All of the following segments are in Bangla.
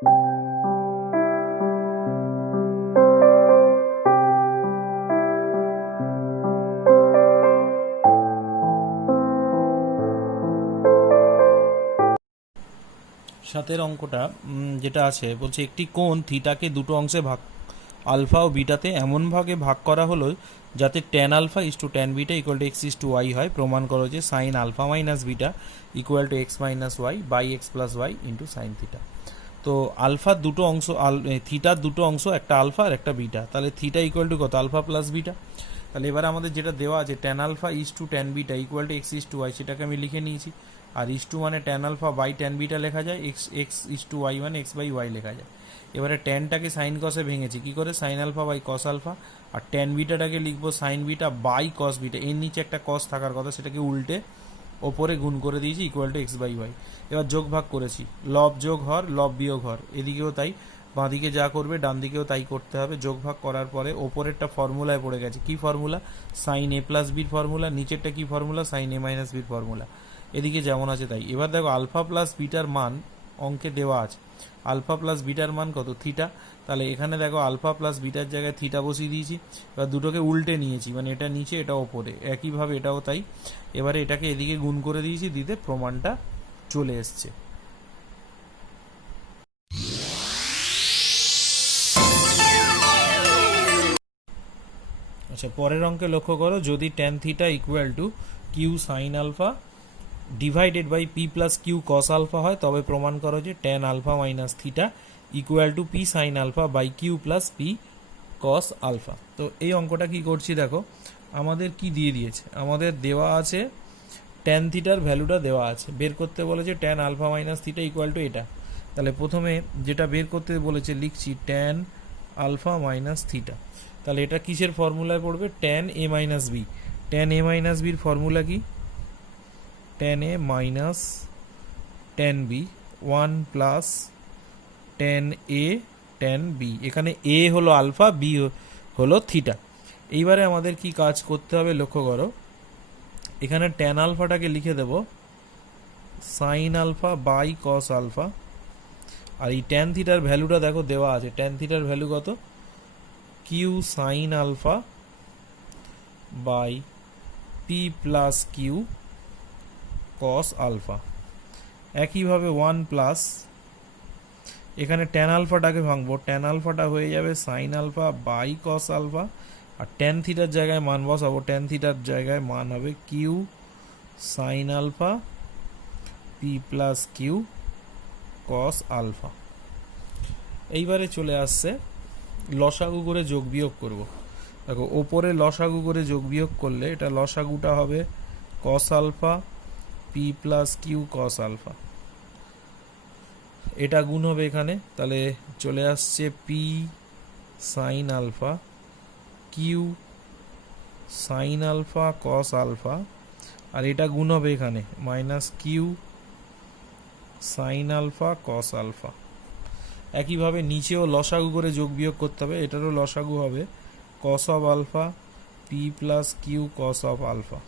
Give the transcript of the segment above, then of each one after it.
সাতের অঙ্কটা যেটা আছে বলছে একটি কোণ থিটাকে দুটো অংশে ভাগ আলফা ও বিটাতে এমন ভাগে ভাগ করা হলো যাতে tan alpha is to tan beta equal to x is to y হয়। প্রমাণ করো যে sine alpha minus beta equal to x minus y by x plus y into sine theta. তো আলফার দুটো অংশ থিটার দুটো অংশ, একটা আলফা আর একটা বিটা, তাহলে থিটা ইকুয়াল টু কত? Alpha plus beta. তাহলে এবার আমাদের যেটা দেওয়া আছে tan alpha is to tan beta equal to x is to Y, সেটাকে আমি লিখে নিয়েছি। আর ইস টু মানে tan alpha by tan beta লেখা যায়, এক্স ইস টু ওয়াই মানে এক্স বাই ওয়াই লেখা যায়। এবারে ট্যানটাকে সাইন কসে ভেঙেছি, কী করে? Sine alpha by cos alpha. আর ট্যান বিটাটাকে লিখবো sign beta by cos beta, এর নিচে একটা কস থাকার কথা, সেটাকে উল্টে ওপরে গুণ করে দিয়েছি equal to x by y. এবার যোগ ভাগ করেছি, লব যোগ হর লব বিয়োগ হর, এদিকেও তাই, বাঁদিকে যা করবে ডান দিকেও তাই করতে হবে। যোগ ভাগ করার পরে ওপরেরটা ফর্মুলায় পড়ে গেছে, কি ফর্মুলা? সাইন এ প্লাস বির ফর্মুলা। নিচেরটা কি ফর্মুলা? সাইন এ মাইনাস বির ফর্মুলা। এদিকে যেমন আছে তাই। এবার দেখো আলফা প্লাস বিটার মান অঙ্কে দেওয়া আছে। আলফা প্লাস বিটার মান কত? থিটা। তাহলে এখানে দেখো আলফা প্লাস বিটার জায়গায় থিটা বসিয়ে দিয়েছি। এবার দুটোকে উল্টে নিয়েছি, মানে এটা নিচে এটা ওপরে, একইভাবে এটাও তাই। এবারে এটাকে এদিকে গুণ করে দিয়েছি, দিতে প্রমাণটা চলে এসছে। আচ্ছা, পরের অঙ্কে লক্ষ্য করো, যদি tan theta equal to q sine alpha divided by p plus Q cos alpha হয়, তবে প্রমাণ করো যে tan alpha minus theta equal to p sine alpha by q plus P cos alpha. তো এই অঙ্কটা কি করছি দেখো, আমাদের কি দিয়ে দিয়েছে? আমাদের দেওয়া আছে ট্যান থিটার ভ্যালুটা দেওয়া আছে, বের করতে বলেছে tan alpha minus theta equal to এটা। তাহলে প্রথমে যেটা বের করতে বলেছে লিখছি ট্যান আলফা মাইনাস থিটা। তাহলে এটা কিসের ফর্মুলায় পড়বে? Tan A minus B. Tan A minus বির ফর্মুলা কি? Tan A minus tan B, one plus tan A tan B. এখানে এ হলো আলফা, বি হলো থিটা। এইবারে আমাদের কি কাজ করতে হবে লক্ষ্য করো, এখানে ট্যান আলফাটাকে লিখে দেব sine alpha by cos alpha. আর এই ট্যান থিটার ভ্যালুটা দেখো দেওয়া আছে, ট্যান থিটার ভ্যালু কত? Q sine alpha by p plus Q cos alpha. একইভাবে ওয়ান প্লাস, এখানে ট্যান আলফাটাকে ভাঙবো, ট্যান আলফাটা হয়ে যাবে sine alpha by cos alpha. আর ট্যান থিটার জায়গায় মান বসাবো, ট্যান থিটার জায়গায় মান হবে q sine alpha P plus Q cos alpha. এইবারে চলে আসছে লসাগু করে যোগ বিয়োগ করব। দেখো ওপরে লসাগু করে যোগ বিয়োগ করলে এটা লসাগুটা হবে cos alpha P plus Q cos alpha, এটা গুণ হবে এখানে, তাহলে চলে আসছে P sine alpha Q sine alpha cos alpha. আর এটা গুণ হবে এখানে minus Q sine alpha cos alpha. একইভাবে নিচেও লসাগু করে যোগ বিয়োগ করতে হবে, এটারও লসাগু হবে cos of alpha P plus Q cos of alpha.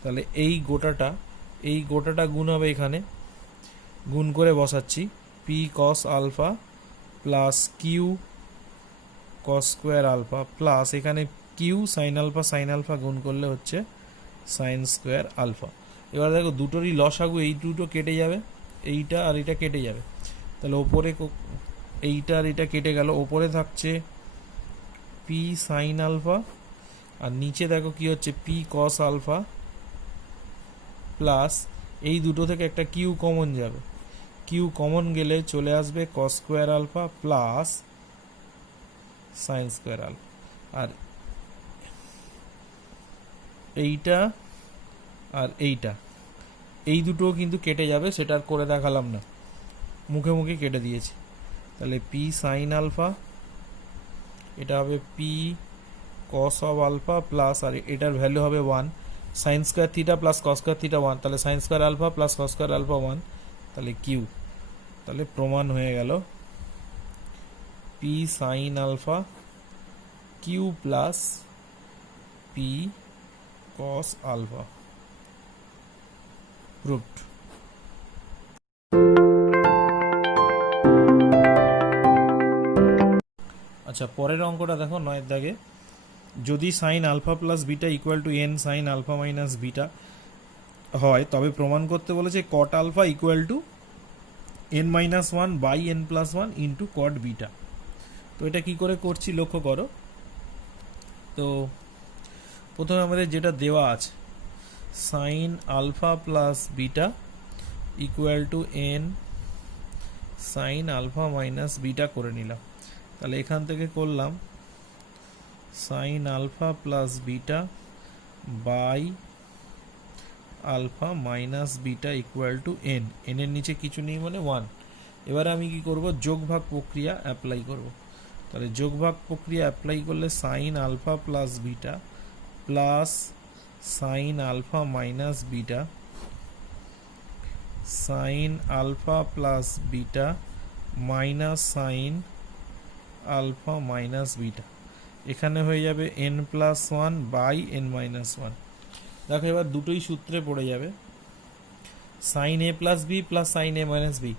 তাহলে এই গোটাটা গুণ হবে এখানে, গুণ করে বসাচ্ছি p cos alpha plus Q cos square alpha plus এখানে কিউ সাইন আলফা গুণ করলে হচ্ছে সাইন স্কোয়ার আলফা। এবার দেখো দুটোরই লসাগু, এই দুটো কেটে যাবে, এইটা আর এটা কেটে যাবে। তাহলে ওপরে এইটা আর এটা কেটে গেল, ওপরে থাকছে পি সাইন আলফা আর নিচে দেখো কি হচ্ছে পি কস আলফা প্লাস এই দুটো থেকে একটা কিউ কমন যাবে, কিউ কমন গেলে চলে আসবে cos square alpha plus sine square alpha. আর এইটা আর এইটা, এই দুটো কিন্তু কেটে যাবে, সেটা আর করে দেখালাম না, মুখে মুখে কেটে দিয়েছি। তাহলে পি সাইন আলফা, এটা হবে P cos of alpha plus, আর এটার ভ্যালু হবে one, sine square theta plus cos square theta one, তাহলে sine square alpha plus cos square alpha one, তাহলে কিউ। তাহলে প্রমাণ হয়ে গেল P sine alpha Q plus P cos alpha. Proved. আচ্ছা, পরের অঙ্কটা দেখো 9 দাগে, যদি sine alpha plus beta equal to N sine alpha minus beta হয় তবে প্রমাণ করতে বলেছে কট alpha equal to n minus one by N plus one into cot beta. তো এটা কি করে করছি লক্ষ্য করো। তো প্রথমে আমাদের যেটা দেওয়া আছে sine alpha plus beta equal to N sine alpha minus beta করে নিলাম। তাহলে এখান থেকে করলাম sine alpha plus beta by alpha minus beta equal to n, এনের নিচে কিছু নেই মানে 1। এবারে আমি কি করব, যোগভাগ প্রক্রিয়া অ্যাপ্লাই করব। তাহলে যোগভাগ প্রক্রিয়া অ্যাপ্লাই করলে sine alpha plus beta plus sine alpha minus beta sine alpha plus beta minus sine alpha minus beta, এখানে হয়ে যাবে N plus one by N minus one. দেখো এবার দুটোই সূত্রে পড়ে যাবে, sine A plus b plus sine a minus b,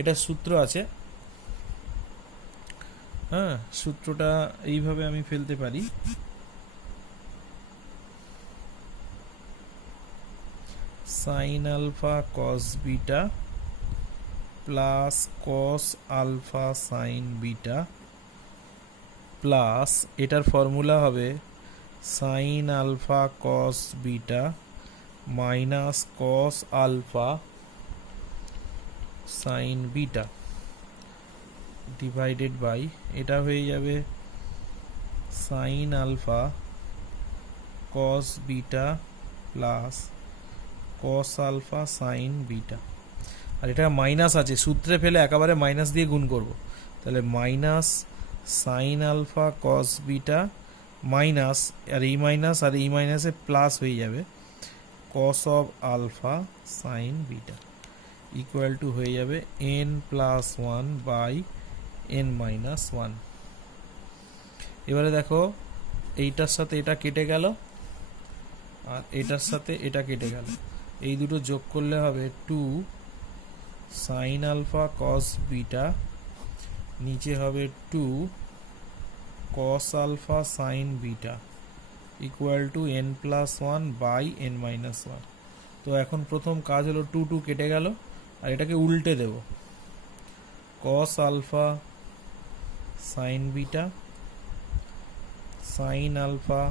এটা সূত্র আছে। হ্যাঁ, সূত্রটা এইভাবে আমি ফেলতে পারি, sine alpha cos beta plus cos alpha sine beta plus এটার ফর্মুলা হবে sine alpha cos beta minus cos alpha sine beta divided by, এটা হয়ে যাবে sine alpha cos beta plus cos alpha sine beta. আর এটা মাইনাস আছে, সূত্রে ফেলে একেবারে মাইনাস দিয়ে গুণ করব। তাহলে minus sine alpha cos beta minus আর এই মাইনাসে প্লাস হয়ে যাবে cos of alpha sine beta equal to হয়ে যাবে N plus one by N minus one. এবারে দেখো এইটার সাথে এটা কেটে গেল আর এটার সাথে এটা কেটে গেল, এই দুটো যোগ করলে হবে 2 সাইন আলফা কস বিটা, নিচে হবে 2 cos alpha sine beta equal to n plus one by N minus one. তো এখন প্রথম কাজ হলো 2 কেটে গেল আর এটাকে উল্টে দেব, cos alpha sine beta sine alpha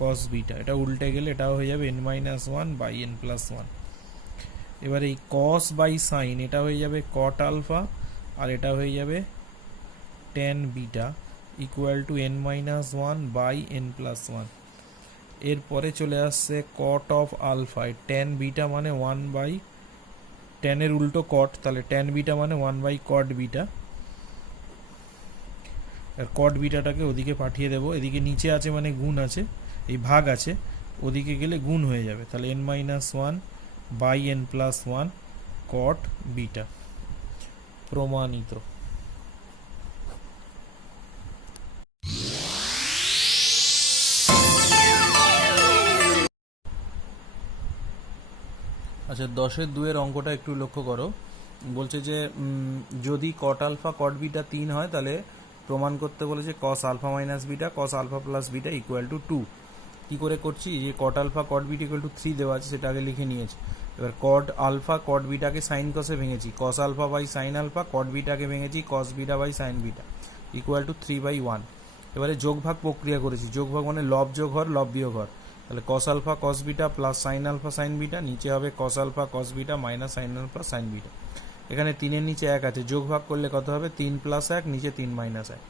cos beta, এটা উল্টে গেলে এটাও হয়ে যাবে N minus one by N plus one. এবার এই কস বাই সাইন এটা হয়ে যাবে কট আলফা আর এটা হয়ে যাবে tan beta equal to n minus one by N plus one. এরপরে চলে আসছে cot of alpha, tan beta মানে ওয়ান বাই টেনের উল্টো কট, তাহলে টেন বিটা মানে ওয়ান বাই কট বিটা। আর কট বিটাটাকে ওদিকে পাঠিয়ে দেবো, এদিকে নিচে আছে মানে গুণ আছে, এই ভাগ আছে, ওদিকে গেলে গুণ হয়ে যাবে। তাহলে n minus one by N plus one cot beta প্রমাণিত। আচ্ছা, 10-2 অঙ্কটা একটু লক্ষ্য করো। বলছে যে যদি কট আলফা কট বিটা 3 হয় তাহলে প্রমাণ করতে বলেছে cos alpha minus beta cos alpha plus beta equal to 2। কী করে করছি, যে cot alpha cot beta equal to 3 দেওয়া আছে সেটা আগে লিখে নিয়েছি। এবার কট আলফা কট বিটাকে সাইন কসে ভেঙেছি, cos alpha by sine alpha, cot বিটাকে ভেঙেছি cos beta by sine beta equal to 3/1। এবারে যোগভাগ প্রক্রিয়া করেছি, যোগভাগ মানে লব যোগ হর লব বিয়োগ হর। তাহলে cos alpha cos beta plus sine alpha sine beta, নিচে হবে cos alpha cos beta minus sine alpha sine beta. এখানে 3-এর নিচে 1 আছে, যোগভাগ করলে কত হবে 3 প্লাস 1, নিচে 3 মাইনাস 1।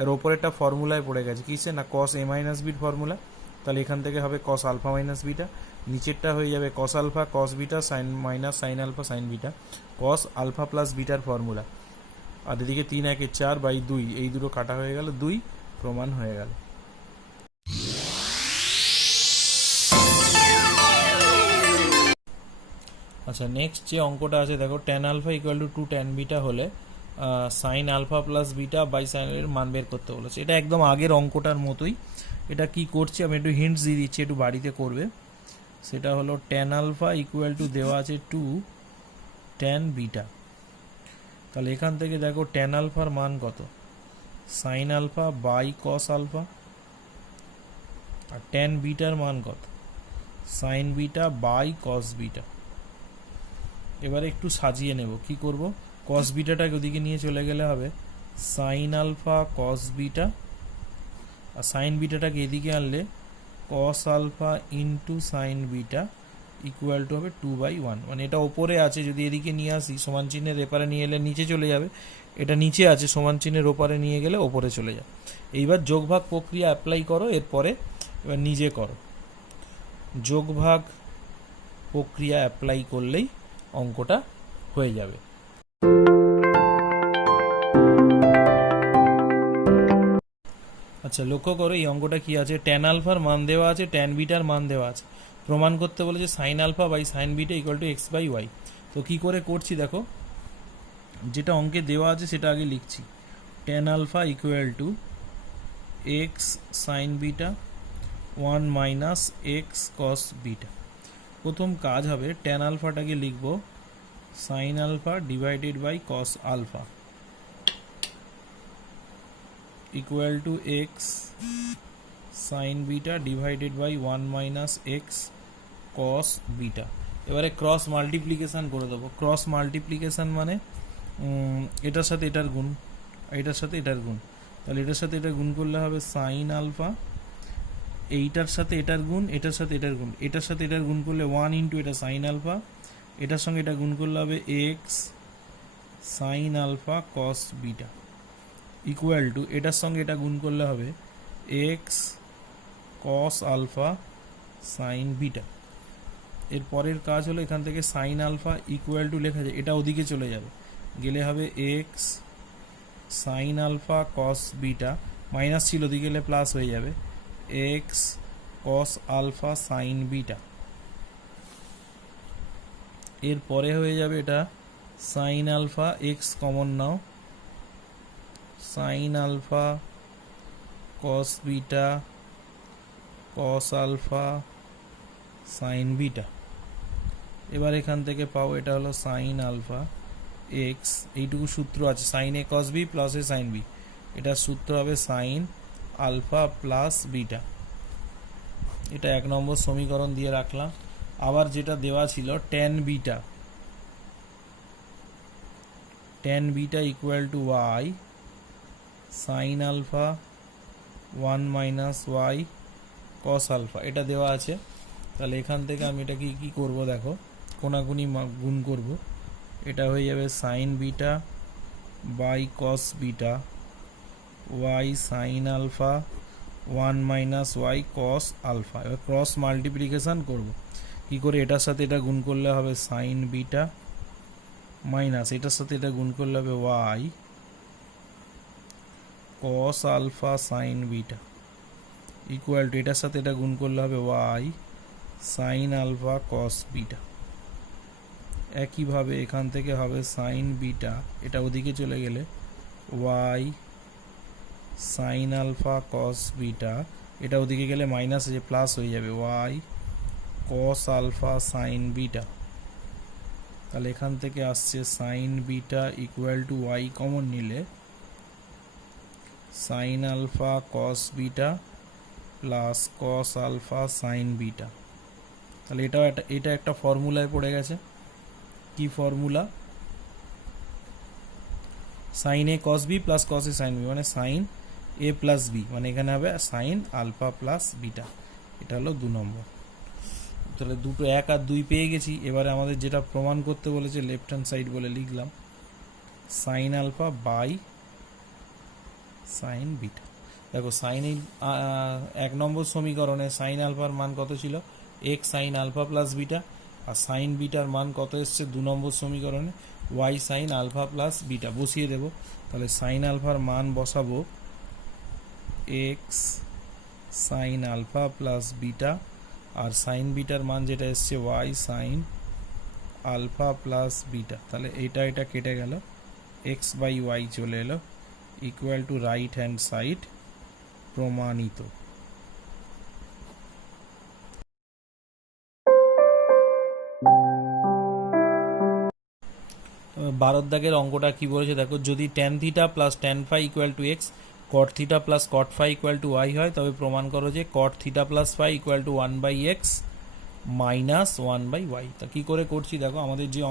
এর ওপরেরটা ফর্মুলায় পড়ে গেছে, কিসে না কস এ মাইনাস বির ফর্মুলা। তাহলে এখান থেকে হবে কস আলফা মাইনাস বিটা, নিচেরটা হয়ে যাবে cos alpha cos beta sine minus sine alpha sine beta cos alpha plus বিটার ফর্মুলা। আর এদিকে 3-1-4/2, এই দুটো কাটা হয়ে গেল, 2 প্রমাণ হয়ে গেল। আচ্ছা, নেক্সট যে অঙ্কটা আছে দেখো, tan alpha equal to 2 tan beta হলে sine alpha plus beta by sine এর মান বের করতে বলেছে। এটা একদম আগের অঙ্কটার মতোই। এটা কি করছি আমি একটু হিন্টস দিয়ে দিচ্ছি, একটু বাড়িতে করবে। সেটা হলো ট্যান আলফা ইকুয়াল টু দেওয়া আছে 2 ট্যান বিটা। তাহলে এখান থেকে দেখো ট্যান আলফার মান কত, sine alpha by cos alpha, আর ট্যান বিটার মান কত, sine beta by cos beta. এবারে একটু সাজিয়ে নেব, কি করব, কস বিটাটাকে ওদিকে নিয়ে চলে গেলে হবে সাইন আলফা কস বিটা, আর সাইন বিটাটাকে এদিকে আনলে cos alpha into sine beta equal to হবে 2/1। মানে এটা ওপরে আছে, যদি এদিকে নিয়ে আসি সমান চিহ্নের এপারে নিয়ে এলে নিচে চলে যাবে, এটা নিচে আছে সমান চিহ্নের ওপারে নিয়ে গেলে ওপরে চলে যাবে। এইবার যোগভাগ প্রক্রিয়া অ্যাপ্লাই করো, এরপরে এবার নিজে করো। যোগভাগ প্রক্রিয়া অ্যাপ্লাই করলেই অঙ্কটা হয়ে যাবে। আচ্ছা, লক্ষ্য করো এই অঙ্কটা কি আছে, ট্যান আলফার মান দেওয়া আছে, ট্যান বিটার মান দেওয়া আছে, প্রমাণ করতে বলেছে sine alpha by sine beta equal to x by y. তো কি করে করছি দেখো, যেটা অঙ্কে দেওয়া আছে সেটা আগে লিখছি, tan alpha equal to x sine beta 1 minus x cos beta. প্রথম কাজ হবে ট্যান আলফাটাকে লিখব sine alpha divided by cos alpha equal to x sine beta divided by 1 minus x cos beta. এবারে ক্রস মাল্টিপ্লিকেশান করে দেবো। ক্রস মাল্টিপ্লিকেশান মানে এটার সাথে এটার গুণ, এটার সাথে এটার গুণ, তাহলে এটার সাথে এটা গুণ করলে হবে সাইন আলফা, এইটার সাথে এটার গুণ, এটার সাথে এটার গুণ, এটার সাথে এটার গুণ করলে 1 ইন্টু এটা সাইন আলফা, এটার সঙ্গে এটা গুণ করলে হবে x sine alpha cos beta equal to এটার সঙ্গে এটা গুণ করলে হবে x cos alpha sine beta. এর পরের কাজ হলো এখান থেকে সাইন আলফা ইকুয়াল টু লেখা যায়, এটা ওদিকে চলে যাবে, গেলে হবে x sine alpha cos beta, minus ছিল ওদিকে গেলে প্লাস হয়ে যাবে X cos alpha sine beta. এর পরে হয়ে যাবে এটা সাইন আলফা, এক্স কমন নাও, sine alpha cos beta cos alpha sine beta. এবার এখান থেকে পাও এটা হলো সাইন আলফা এক্স, এইটুকু সূত্র আছে সাইন এ কস বি প্লাস এ সাইন বি, এটার সূত্র হবে সাইন আলফা প্লাস বিটা। এটা 1 নম্বর সমীকরণ দিয়ে রাখলাম। আবার যেটা দেওয়া ছিল tan beta, tan beta equal to y sine alpha 1 minus y cos alpha, এটা দেওয়া আছে। তাহলে এখান থেকে আমি এটাকে কি করব দেখো, কোনাকুনি গুণ করব, এটা হয়ে যাবে sine beta by cos beta y sine alpha 1 minus y cos alpha. এবার ক্রস মাল্টিপ্লিকেশান করব, কি করে, এটার সাথে এটা গুণ করলে হবে সাইন বিটা মাইনাস এটার সাথে এটা গুণ করলে হবে y cos alpha sine beta equal to এটার সাথে এটা গুণ করলে হবে y sine alpha cos beta. একইভাবে এখান থেকে হবে সাইন বিটা, এটা ওদিকে চলে গেলে Y sine alpha cos beta, এটা ওদিকে গেলে মাইনাস যে প্লাস হয়ে যাবে Y cos alpha sine beta. তাহলে এখান থেকে আসছে sine beta equal to Y common নিলে sine alpha cos beta plus cos alpha sine beta. তাহলে এটা একটা ফর্মুলায় পড়ে গেছে, কি ফর্মুলা, সাইন এ কস বি প্লাস কস এ সাইন বি, মানে সাইন এ প্লাস বি, মানে এখানে হবে সাইন আলফা প্লাস বিটা। এটা হলো 2 নম্বর। তাহলে দুটো 1 আর 2 পেয়ে গেছি। এবারে আমাদের যেটা প্রমাণ করতে বলেছে লেফট হ্যান্ড সাইড বলে লিখলাম sine alpha by sine beta. দেখো সাইন 1 নম্বর সমীকরণে সাইন আলফার মান কত ছিল, X sine alpha plus beta, আর সাইন বিটার মান কত এসছে 2 নম্বর সমীকরণে Y sine alpha plus beta. বসিয়ে দেব, তাহলে সাইন আলফার মান বসাবো X sine alpha plus beta, আর সাইন বিটার মান যেটা এসছে Y sine alpha plus beta. তাহলে এটা কেটে গেল, এক্স বাই ওয়াই চলে এলো equal to right hand side প্রমাণিত। বারোর দাগের অঙ্কটা কি বলেছে দেখো, যদি tan theta plus tan phi equal to x cot theta plus cot phi equal to y হয়, তবে প্রমাণ করো যে cot theta plus phi equal to 1/x minus 1/y। তা কী করে করছি দেখো, আমাদের যে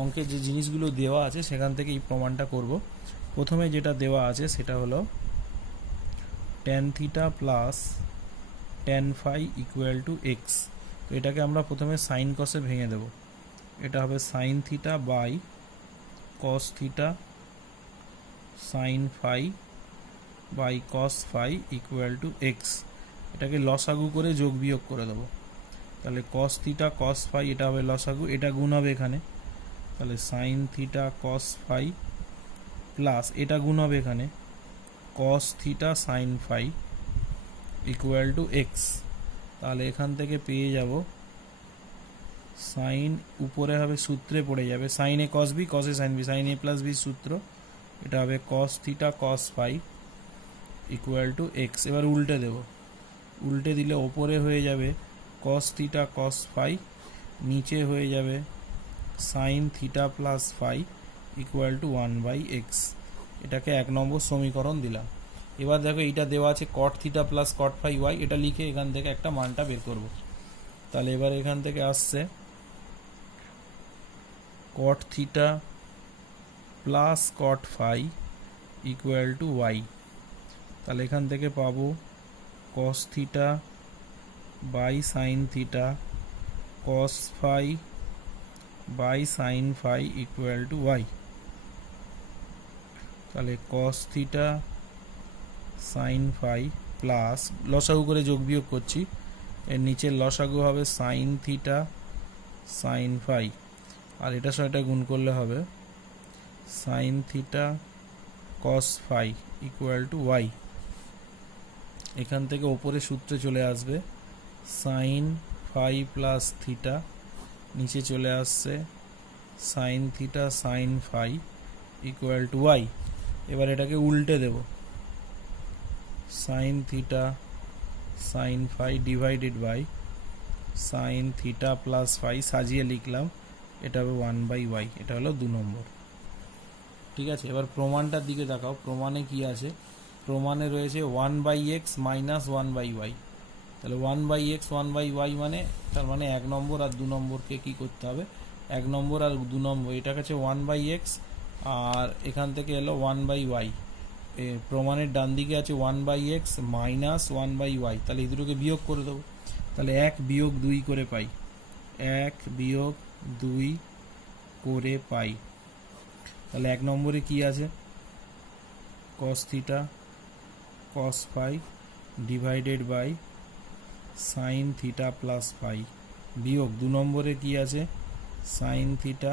অঙ্কে যে জিনিসগুলো দেওয়া আছে সেখান থেকে এই প্রমাণটা করব। প্রথমে যেটা দেওয়া আছে সেটা হলো tan theta plus tan phi equal to x. তো এটাকে আমরা প্রথমে সাইন কসে ভেঙে দেব। এটা হবে sine theta by cos theta sine phi by cos phi equal to x. এটাকে লসাগু করে যোগ বিয়োগ করে দেবো। তাহলে কস থিটা কস ফাই এটা হবে লসাগু, এটা গুণ হবে এখানে, তাহলে sine theta cos phi plus এটা গুণ হবে এখানে cos theta sine phi equal to x. তাহলে এখান থেকে পেয়ে যাব সাইন উপরে হবে সূত্রে পড়ে যাবে সাইন এ কস বি কস এ সাইন বি, সাইন এ প্লাস বি সূত্র, এটা হবে cos theta cos phi equal to x. এবার উল্টে দেব, উল্টে দিলে ওপরে হয়ে যাবে কস থিটা কস ফাই, নিচে হয়ে যাবে sine theta plus phi equal to 1/x। এটাকে 1 নম্বর সমীকরণ দিলাম। এবার দেখো এইটা দেওয়া আছে cot theta plus cot phi y, এটা লিখে এখান থেকে একটা মানটা বের করব। তাহলে এবার এখান থেকে আসছে cot theta plus cot phi equal to Y. তাহলে এখান থেকে পাবো cos theta by sine theta cos phi by sine phi equal to Y. তাহলে cos theta sine phi plus লসাগু করে যোগ বিয়োগ করছি, এর নিচের লসাগু হবে সাইন থিটা সাইন ফাই, আর এটার সাথে এটা গুণ করলে হবে sine theta cos phi equal to Y. এখান থেকে ওপরে সূত্রে চলে আসবে সাইন ফাই প্লাস থিটা, নিচে চলে আসছে sine theta sine phi equal to Y. এবার এটাকে উল্টে দেব, sine theta sine phi divided by sine theta plus phi সাজিয়ে লিখলাম, এটা হবে 1/y। এটা হলো 2 নম্বর। ঠিক আছে, এবার প্রমাণটার দিকে দেখাও। প্রমাণে কি আছে? প্রমাণে রয়েছে 1/x মাইনাস 1/y। তাহলে 1/x 1/y মানে তার মানে 1 নম্বর আর 2 নম্বরকে কি করতে হবে, 1 নম্বর আর 2 নম্বর, এটা কাছে 1/x আর এখান থেকে এলো 1/y। প্রমাণের ডান দিকে আছে 1/x মাইনাস 1/y, তাহলে এই দুটোকে বিয়োগ করে দেবো। তাহলে 1 বিয়োগ 2 করে পাই, 1 বিয়োগ 2 করে পাই। তাহলে 1 নম্বরে কি আছে, cos theta cos phi divided by sine theta plus phi, বিয়োগ 2 নম্বরে কি আছে, sine theta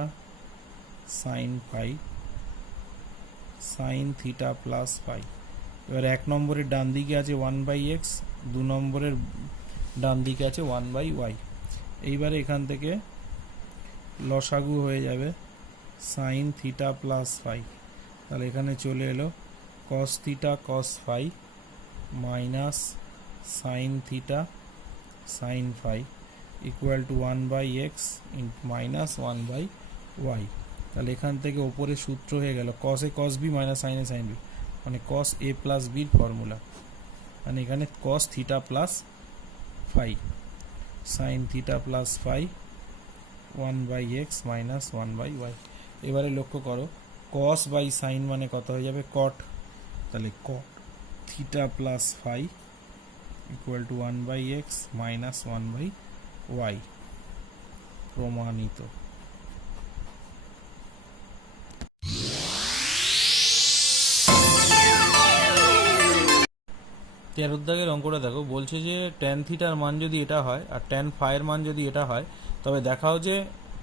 sine phi sine theta plus phi. এবার 1 নম্বরের ডান দিকে আছে 1/x, 2 নম্বরের ডান দিকে আছে 1/y। এইবারে এখান থেকে লসাগু হয়ে যাবে সাইন থিটা প্লাস ফাই, তাহলে এখানে চলে এলো cos theta cos phi minus sine theta sine phi equal to 1/x minus 1/y। তাহলে এখান থেকে ওপরে সূত্র হয়ে গেল cos a cos b minus sine a sine B, মানে কস এ প্লাস বির ফর্মুলা, মানে এখানে cos theta plus phi sine theta plus phi 1/x minus 1/y। এবারে লক্ষ্য করো কস বাই সাইন মানে কত হয়ে যাবে, কট। তাহলে cot theta plus phi equal to 1/x minus 1/y। প্রমাণিত। তেরো দাগের অঙ্কটা দেখো, বলছে যে ট্যান থিটার মান যদি এটা হয় আর ট্যান ফাইয়ের মান যদি এটা হয়, তবে দেখাও যে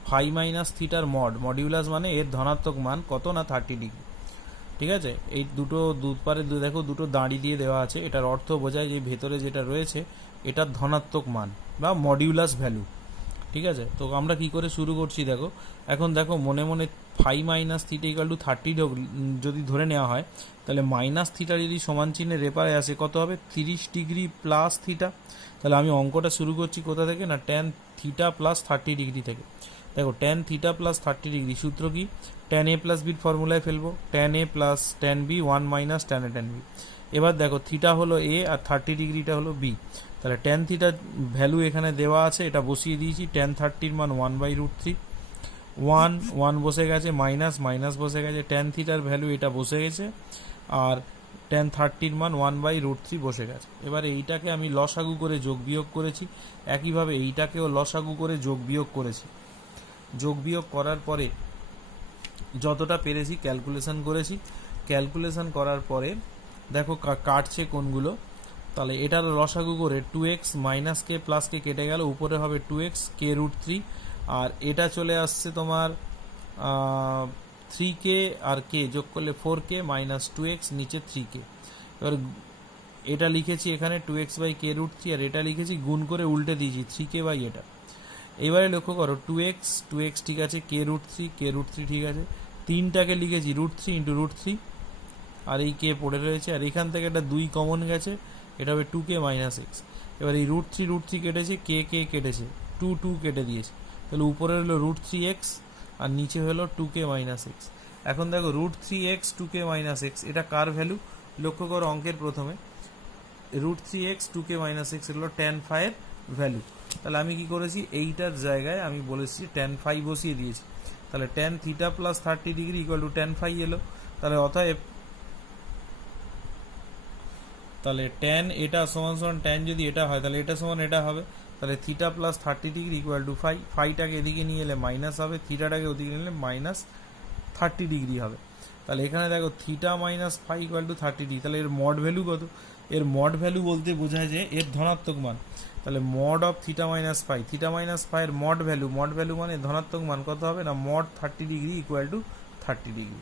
ফাই মাইনাস থিটার মডিউলাস মানে এর ধনাত্মক মান কত না 30 ডিগ্রি। ঠিক আছে, এই দুটো দুপারে দেখো দুটো দাঁড়ি দিয়ে দেওয়া আছে, এটার অর্থ বোঝায় যে ভেতরে যেটা রয়েছে এটার ধনাত্মক মান বা মডিউলাস ভ্যালু। ঠিক আছে, তো আমরা কি করে শুরু করছি দেখো। এখন দেখো মনে মনে phi minus theta equal to 30 যদি ধরে নেওয়া হয়, তাহলে মাইনাস থিটা যদি সমান চিহ্নে রেপারে আসে কত হবে, 30 ডিগ্রি প্লাস থিটা। তাহলে আমি অঙ্কটা শুরু করছি কোথা থেকে না, ট্যান থিটা প্লাস 30 ডিগ্রি থেকে। দেখো ট্যান থিটা প্লাস 30 ডিগ্রি সূত্র কি, ট্যান এ প্লাস বির ফর্মুলায় ফেলবো, tan a plus tan b 1 minus tan A tan b. এবার দেখো থিটা হলো এ আর 30 ডিগ্রিটা হলো বি, তাহলে ট্যান থিটার ভ্যালু এখানে দেওয়া আছে, এটা বসিয়ে দিয়েছি। ট্যান 30-র মান 1/√3, 1 বসে গেছে, মাইনাস মাইনাস বসে গেছে, ট্যান থিটার ভ্যালু এটা বসে গেছে, আর ট্যান 30-র মান 1/√3 বসে গেছে। এবারে এইটাকে আমি লসাগু করে যোগ বিয়োগ করেছি, একইভাবে এইটাকেও লসাগু করে যোগ বিয়োগ করেছি। যোগ বিয়োগ করার পরে যতটা পেরেছি ক্যালকুলেশন করেছি, ক্যালকুলেশন করার পরে দেখো কাটছে কোনগুলো, তাহলে এটার লসাগু করে 2x মাইনাস কে প্লাস কে কেটে গেল, উপরে হবে 2x k√3, আর এটা চলে আসছে তোমার 3k আর কে যোগ করলে 4k মাইনাস 2x নিচে 3k। এবার এটা লিখেছি এখানে 2x/k√3, আর এটা লিখেছি গুণ করে উল্টে দিয়েছি 3k বাই এটা। এবারে লক্ষ্য করো 2x ঠিক আছে, k√3 ঠিক আছে, তিনটাকে লিখেছি √3 × √3, আর এই কে পড়ে রয়েছে, আর এখান থেকে একটা 2 কমন গেছে, এটা হবে 2k মাইনাস x। এবার এই √3 কেটেছে, কে কেটেছে, 2 কেটে দিয়েছে, তাহলে উপরে হলো √3x আর নিচে হলো 2k মাইনাস x। এখন দেখো √3x 2k মাইনাস x এটা কার ভ্যালু, লক্ষ্য করো অঙ্কের প্রথমে √3x 2k মাইনাস x হলো tan phi এর ভ্যালু। তাহলে আমি কি করেছি, এইটার জায়গায় আমি বলেছি tan phi বসিয়ে দিয়েছি, তাহলে tan theta plus 30 degree equal two tan phi এলো। তাহলে অতএব তাহলে tan এটা সমান সমান tan যদি এটা হয় তাহলে এটা সমান এটা হবে, তাহলে theta plus 30 degree equal to phi, ফাইটাকে এদিকে নিয়ে এলে মাইনাস হবে, থিটাটাকে ওদিকে নিলে মাইনাস 30 ডিগ্রি হবে। তাহলে এখানে দেখো theta minus phi equal to 30 degree, তাহলে এর মড ভ্যালু কত, এর মড ভ্যালু বলতে বোঝায় যে এর ধনাত্মক মান, তাহলে mod of theta minus phi, theta minus ফাইয়ের মড ভ্যালু মানে ধনাত্মক মান কত হবে না, mod 30 degree equal to 30 degree.